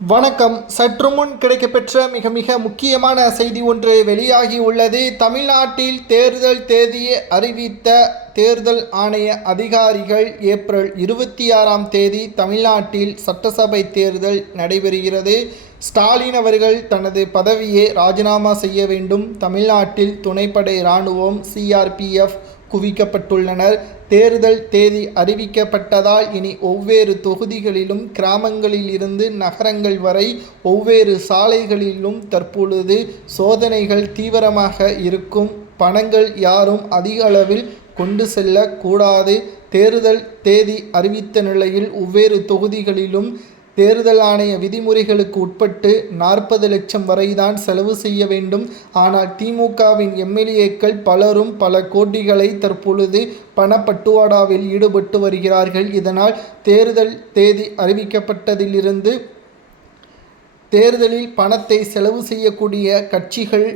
வணக்கம். சற்று முன் கிடைக்கப்பெற்ற மிக மிக முக்கியமான செய்தி ஒன்று வெளியாகி உள்ளது. தமிழ்நாட்டில் தேர்தல் தேதியை அறிவித்த தேர்தல் ஆணைய அதிகாரிகள் ஏப்ரல் 26ஆம் தேதி தமிழ்நாட்டில் சட்டசபை தேர்தல் நடைபெறுகிறது. ஸ்டாலின் அவர்கள் தனது பதவியை ராஜினாமா செய்ய வேண்டும். தமிழ்நாட்டில் துணைப்படை இராணுவம் சிஆர்பிஎஃப் குவிக்கப்பட்டுள்ளனர். தேர்தல் தேதி அறிவிக்கப்பட்டதால் இனி ஒவ்வொரு தொகுதிகளிலும் கிராமங்களில் இருந்து நகரங்கள் வரை ஒவ்வொரு சாலைகளிலும் தற்பொழுது சோதனைகள் தீவிரமாக இருக்கும். பணங்கள் யாரும் அதிக அளவில் கொண்டு செல்லக்கூடாது. தேர்தல் தேதி அறிவித்த நிலையில் ஒவ்வொரு தொகுதிகளிலும் தேர்தல் ஆணைய விதிமுறைகளுக்கு உட்பட்டு 40 லட்சம் வரைதான் செலவு செய்ய வேண்டும். ஆனால் திமுகவின் எம்எல்ஏக்கள் பலரும் பல கோடிகளை தற்பொழுது பணப்பட்டுவாடாவில் ஈடுபட்டு வருகிறார்கள். இதனால் தேர்தல் தேதி அறிவிக்கப்பட்டதிலிருந்து தேர்தலில் பணத்தை செலவு செய்யக்கூடிய கட்சிகள்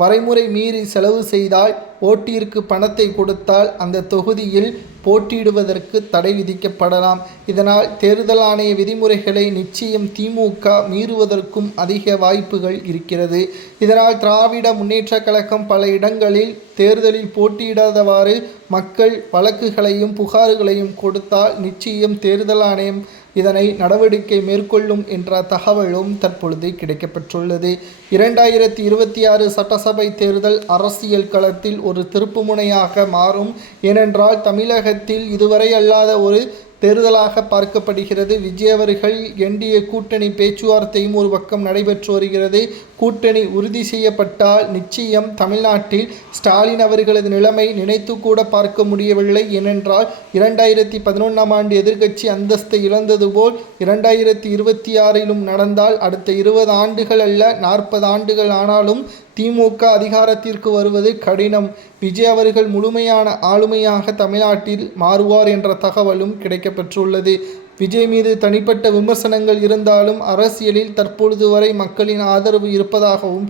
வரைமுறை மீறி செலவு செய்தால், ஓட்டிற்கு பணத்தை கொடுத்தால் அந்த தொகுதியில் போட்டியிடுவதற்கு தடை விதிக்கப்படலாம். இதனால் தேர்தல் ஆணைய விதிமுறைகளை நிச்சயம் திமுக மீறுவதற்கும் அதிக வாய்ப்புகள் இருக்கிறது. இதனால் திராவிட முன்னேற்றக் கழகம் பல இடங்களில் தேர்தலில் போட்டியிடாதவாறு மக்கள் வழக்குகளையும் புகார்களையும் கொடுத்தால் நிச்சயம் தேர்தல் ஆணையம் இதனை நடவடிக்கை மேற்கொள்ளும் என்ற தகவலும் தற்பொழுது கிடைக்கப்பெற்றுள்ளது. 2026 சட்டசபை தேர்தல் அரசியல் களத்தில் ஒரு திருப்புமுனையாக மாறும். ஏனென்றால் தமிழகத்தில் இதுவரை அல்லாத ஒரு தேர்தலாக பார்க்கப்படுகிறது. விஜய் அவர்கள் என்டிஏ கூட்டணி பேச்சுவார்த்தையும் ஒரு பக்கம் நடைபெற்று வருகிறது. கூட்டணி உறுதி செய்யப்பட்டால் நிச்சயம் தமிழ்நாட்டில் ஸ்டாலின் அவர்களது நிலைமை நினைத்து கூட பார்க்க முடியவில்லை. ஏனென்றால் 2011ஆம் ஆண்டு எதிர்க்கட்சி அந்தஸ்தை இழந்தது போல் 2026 நடந்தால் அடுத்த 20 ஆண்டுகள் அல்ல 40 ஆண்டுகள் ஆனாலும் திமுக அதிகாரத்திற்கு வருவது கடினம். விஜய் அவர்கள் முழுமையான ஆளுமையாக தமிழ்நாட்டில் மாறுவார் என்ற தகவலும் கிடைக்கப்பெற்றுள்ளது. விஜய் மீது தனிப்பட்ட விமர்சனங்கள் இருந்தாலும் அரசியலில் தற்பொழுது வரை மக்களின் ஆதரவு இருப்பதாகவும்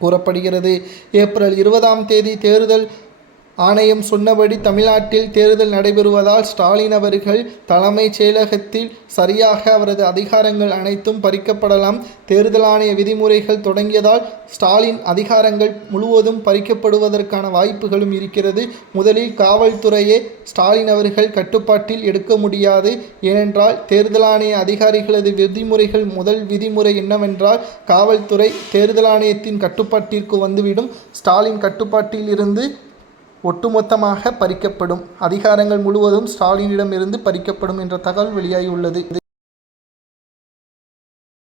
கூறப்படுகிறது. ஏப்ரல் 20ஆம் தேதி தேர்தல் ஆணையம் சொன்னபடி தமிழ்நாட்டில் தேர்தல் நடைபெறுவதால் ஸ்டாலின் அவர்கள் தலைமைச் செயலகத்தில் சரியாக அவரது அதிகாரங்கள் அனைத்தும் பறிக்கப்படலாம். தேர்தல் ஆணைய விதிமுறைகள் தொடங்கியதால் ஸ்டாலின் அதிகாரங்கள் முழுவதும் பறிக்கப்படுவதற்கான வாய்ப்புகளும் இருக்கிறது. முதலில் காவல்துறையே ஸ்டாலின் அவர்கள் கட்டுப்பாட்டில் எடுக்க முடியாது. ஏனென்றால் தேர்தல் ஆணைய அதிகாரிகளது விதிமுறைகள் முதல் விதிமுறை என்னவென்றால் காவல்துறை தேர்தல் ஆணையத்தின் கட்டுப்பாட்டிற்கு வந்துவிடும். ஸ்டாலின் கட்டுப்பாட்டில் இருந்து ஒட்டுமொத்தமாக பறிக்கப்படும். அதிகாரங்கள் முழுவதும் ஸ்டாலினிடம் இருந்து பறிக்கப்படும் என்ற தகவல் வெளியாகியுள்ளது.